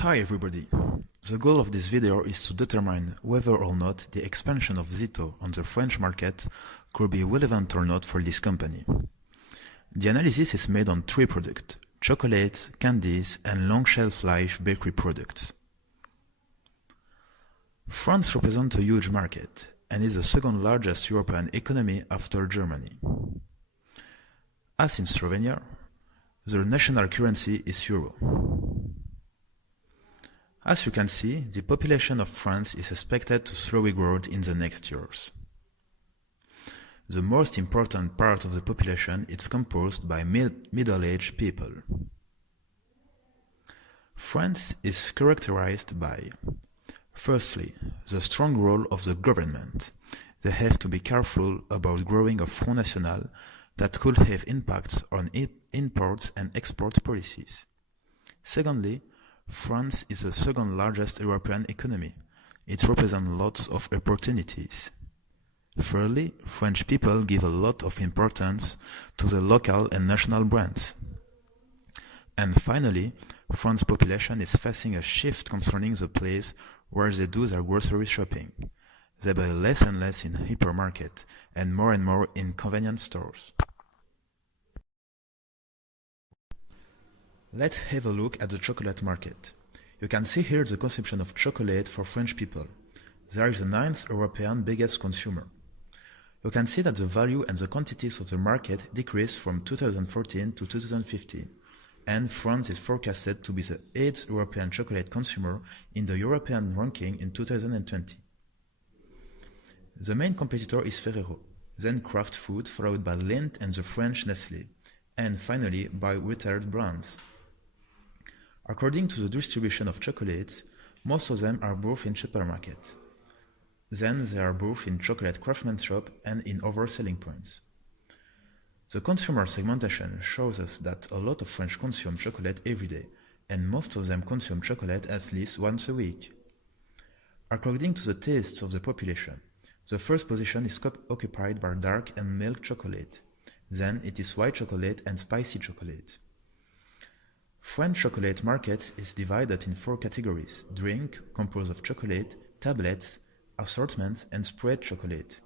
Hi everybody! The goal of this video is to determine whether or not the expansion of Zito on the French market could be relevant or not for this company. The analysis is made on three products: chocolates, candies, and long shelf life bakery products. France represents a huge market and is the second largest European economy after Germany. As in Slovenia, the national currency is euro. As you can see, the population of France is expected to slowly grow in the next years. The most important part of the population is composed by middle-aged people. France is characterized by, firstly, the strong role of the government. They have to be careful about growing a Front National that could have impacts on imports and export policies. Secondly, France is the second largest European economy. It represents lots of opportunities. Thirdly, French people give a lot of importance to the local and national brands. And finally, France's population is facing a shift concerning the place where they do their grocery shopping. They buy less and less in hypermarket and more in convenience stores. Let's have a look at the chocolate market. You can see here the consumption of chocolate for French people. There is the 9th European biggest consumer. You can see that the value and the quantities of the market decreased from 2014 to 2015, and France is forecasted to be the 8th European chocolate consumer in the European ranking in 2020. The main competitor is Ferrero, then Kraft Food, followed by Lindt and the French Nestlé, and finally by retail brands. According to the distribution of chocolates, most of them are bought in supermarkets. Then they are bought in chocolate craftsmanship and in other selling points. The consumer segmentation shows us that a lot of French consume chocolate every day, and most of them consume chocolate at least once a week. According to the tastes of the population, the first position is occupied by dark and milk chocolate. Then it is white chocolate and spicy chocolate. French chocolate market is divided in 4 categories: drink, composed of chocolate, tablets, assortments, and spread chocolate.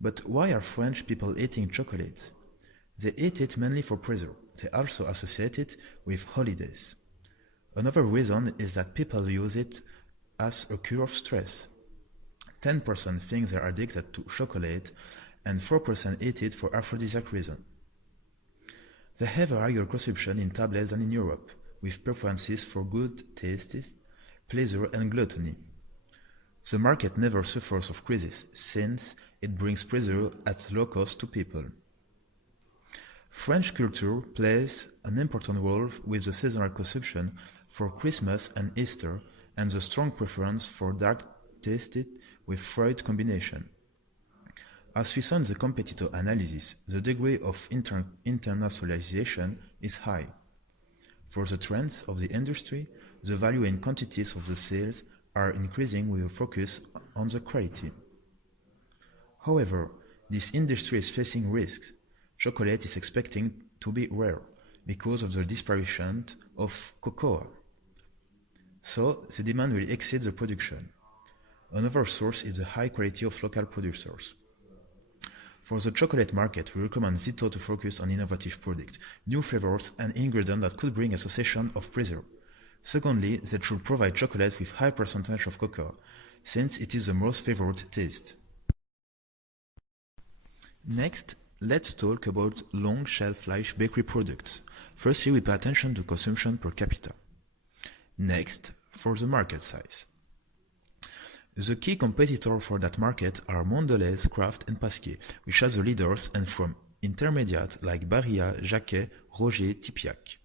But why are French people eating chocolate? They eat it mainly for pleasure. They also associate it with holidays. Another reason is that people use it as a cure of stress. 10% think they are addicted to chocolate, and 4% eat it for aphrodisiac reasons. They have a higher consumption in tablets than in Europe, with preferences for good taste, pleasure, and gluttony. The market never suffers of crisis, since it brings pleasure at low cost to people. French culture plays an important role with the seasonal consumption for Christmas and Easter, and the strong preference for dark tasted with fruit combination. As we saw in the competitor analysis, the degree of internationalization is high. For the trends of the industry, the value and quantities of the sales are increasing with a focus on the quality. However, this industry is facing risks. Chocolate is expecting to be rare because of the disparition of cocoa. So the demand will exceed the production. Another source is the high quality of local producers. For the chocolate market, we recommend Zito to focus on innovative products, new flavors, and ingredients that could bring a sensation of pleasure. Secondly, they should provide chocolate with high percentage of cocoa, since it is the most favored taste. Next, let's talk about long shelf life bakery products. Firstly, we pay attention to consumption per capita. Next, for the market size. The key competitors for that market are Mondelez, Kraft, and Pasquier, which are the leaders, and from intermediate like Barilla, Jacquet, Roger, Tipiac.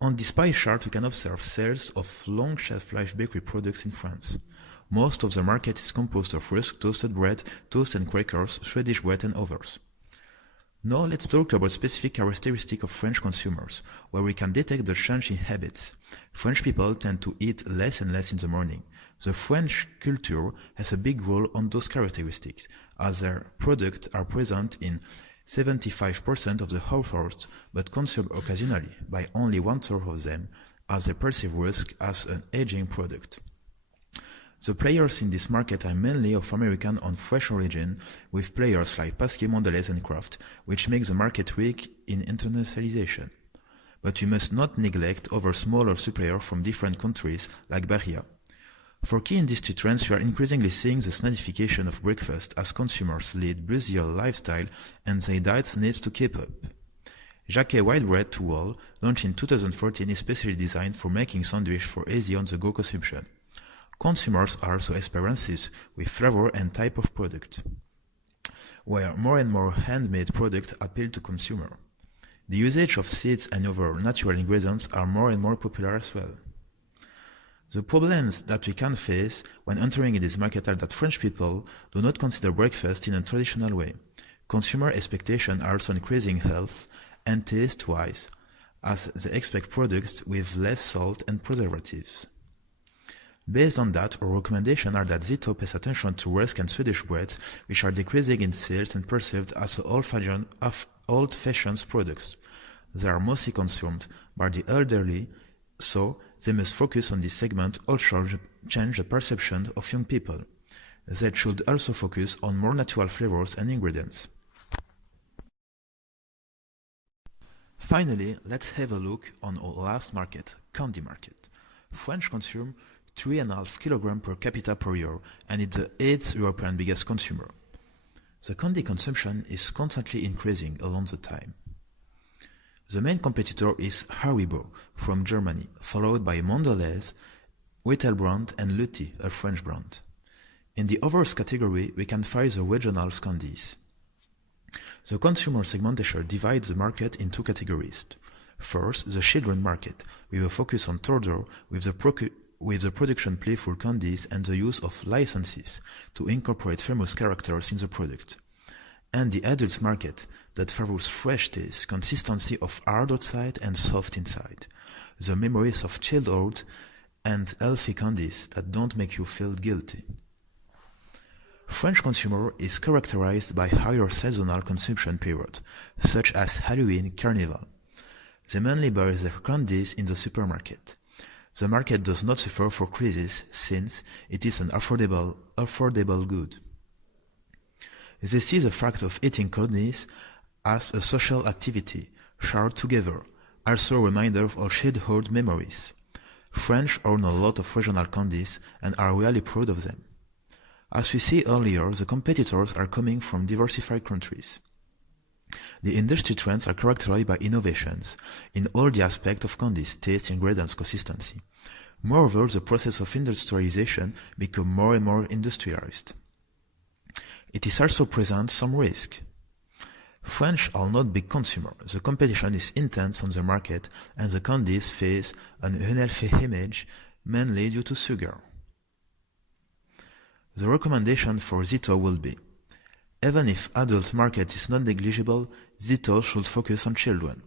On this pie chart, we can observe sales of long shelf life bakery products in France. Most of the market is composed of rusk, toasted bread, toast and crackers, Swedish bread, and others. Now let's talk about specific characteristics of French consumers, where we can detect the change in habits. French people tend to eat less and less in the morning. The French culture has a big role on those characteristics, as their products are present in 75% of the households, but consumed occasionally by only 1/3 of them, as they perceive risk as an aging product. The players in this market are mainly of American and French origin, with players like Pasquier, Mondelez and Kraft, which makes the market weak in internationalization. But we must not neglect other smaller suppliers from different countries, like Barilla. For key industry trends, we are increasingly seeing the snackification of breakfast as consumers lead busier lifestyle and their diets needs to keep up. Jacquet White Bread to Wall, launched in 2014, is specially designed for making sandwich for easy on-the-go consumption. Consumers are also experiences with flavor and type of product, where more and more handmade products appeal to consumers. The usage of seeds and other natural ingredients are more and more popular as well. The problems that we can face when entering in this market are that French people do not consider breakfast in a traditional way. Consumer expectations are also increasing health and taste-wise, as they expect products with less salt and preservatives. Based on that, our recommendations are that Zito pays attention to Rusk and Swedish breads, which are decreasing in sales and perceived as old-fashioned products. They are mostly consumed by the elderly, so they must focus on this segment or change the perception of young people. They should also focus on more natural flavors and ingredients. Finally, let's have a look on our last market, candy market. French consume 3.5 kg per capita per year, and it's the 8th European biggest consumer. The candy consumption is constantly increasing along the time. The main competitor is Haribo from Germany, followed by Mondelez, retail brand, and Lutti, a French brand. In the others category, we can find the regional candies. The consumer segmentation divides the market in two categories. First, the children market, with a focus on toddler with the production playful candies and the use of licenses to incorporate famous characters in the product. And the adults market that favors fresh taste, consistency of hard outside and soft inside, the memories of childhood and healthy candies that don't make you feel guilty. French consumer is characterized by higher seasonal consumption period, such as Halloween, Carnival. They mainly buy their candies in the supermarket. The market does not suffer for crisis since it is an affordable good. They see the fact of eating candies as a social activity, shared together, also a reminder of our childhood memories. French own a lot of regional candies and are really proud of them. As we see earlier, the competitors are coming from diversified countries. The industry trends are characterized by innovations in all the aspects of candies, taste, ingredients, consistency. Moreover, the process of industrialization becomes more and more industrialized. It is also present some risk. French are not big consumers. The competition is intense on the market and the candies face an unhealthy image, mainly due to sugar. The recommendation for Zito will be: even if adult market is not negligible, Zito should focus on children.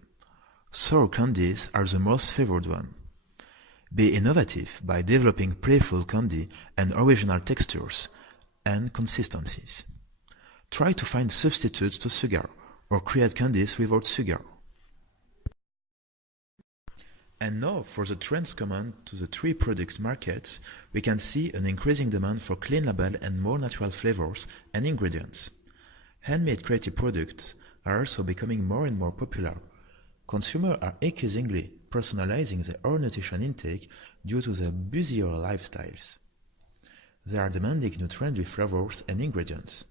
Sour candies are the most favored one. Be innovative by developing playful candy and original textures and consistencies. Try to find substitutes to sugar or create candies without sugar. And now, for the trends common to the three product markets, we can see an increasing demand for clean label and more natural flavors and ingredients. Handmade creative products are also becoming more and more popular. Consumers are increasingly personalizing their own nutrition intake due to their busier lifestyles. They are demanding new trendy flavors and ingredients.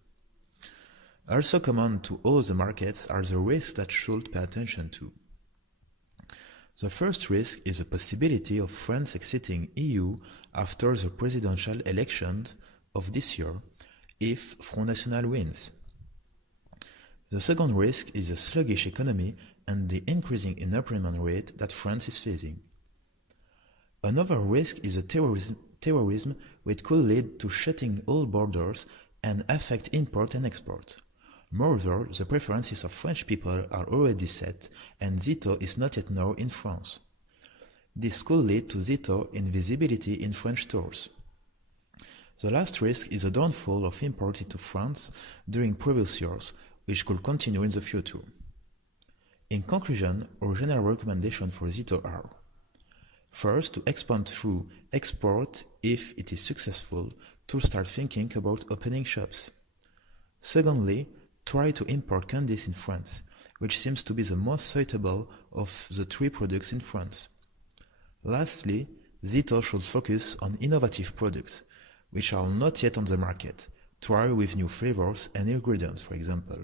Also common to all the markets are the risks that should pay attention to. The first risk is the possibility of France exiting EU after the presidential elections of this year, if Front National wins. The second risk is the sluggish economy and the increasing unemployment rate that France is facing. Another risk is the terrorism which could lead to shutting all borders and affect import and export. Moreover, the preferences of French people are already set and Zito is not yet known in France. This could lead to Zito invisibility in French stores. The last risk is the downfall of imports into France during previous years, which could continue in the future. In conclusion, our general recommendations for Zito are: First, to expand through export if it is successful, to start thinking about opening shops. Secondly, try to import candies in France, which seems to be the most suitable of the three products in France. Lastly, Zito should focus on innovative products, which are not yet on the market. Try with new flavors and ingredients, for example.